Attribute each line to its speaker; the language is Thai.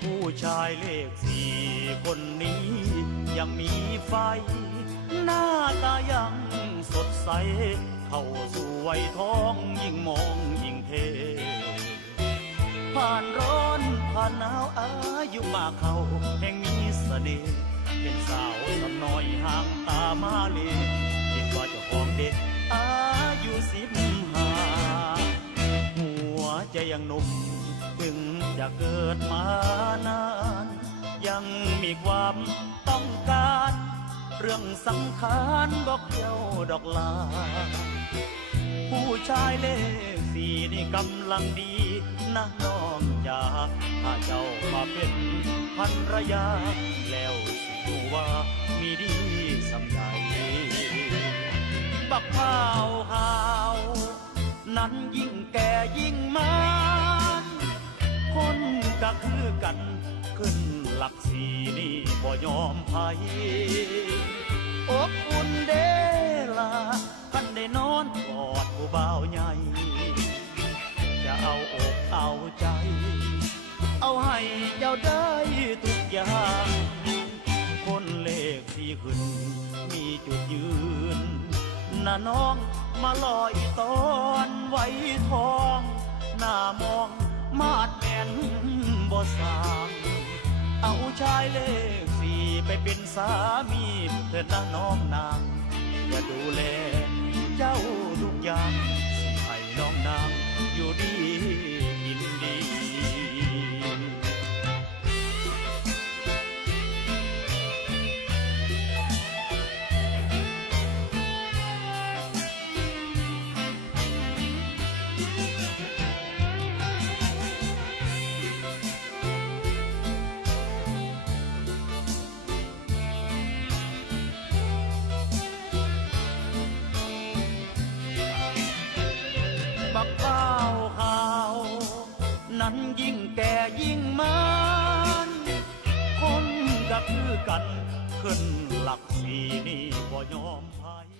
Speaker 1: ผู้ชายเลขสี่คนนี้ ยังมีไฟ หน้าตายังสดใส เข้าสู่วัยทองยิ่งมองยิ่งเท ผ่านร้อนผ่านหนาวอายุมากเขาแห่งมีเสน่ห์เป็นสาวสำน้อยห่างตามาเลยคิดว่าจ้าของเด็กอายุสิบห้าหัวใจยังหนุ่มถึงจะเกิดมานาน ยังมีความต้องการ เรื่องสังขารบอกเดียวดอกลา ผู้ชายเลขสี่นี่กำลังดีนะน้องอยาถ้าเจ้ามาเป็นภรรยา แล้วสิดูว่ามีดีสำใดบักพาวหาว นั้นยิ่งแก่ยิ่งมันคน ก็คือกันขึ้นหลักสีนี่บ่ยอมไผอบอุ่นเดลากันได้นอนกอดผู้บ่าวใหญ่ จะเอาอกเอาใจ เอาให้เจ้าได้ทุกอย่าง คนเลขที่ขึ้น มีจุดยืนน่าน้องมาลอยตอนไว้ทอง หน้ามองมาด แม่นบ่สางเอาชายเลขสี่ไปเป็นสามีเธอนะน้องนางอย่าดูแลเจ้าาขาว นั้นยิ่งแก่ยิ่งมันคนก็คือกัน ขึ้นหลักสีนี่บ่ยอม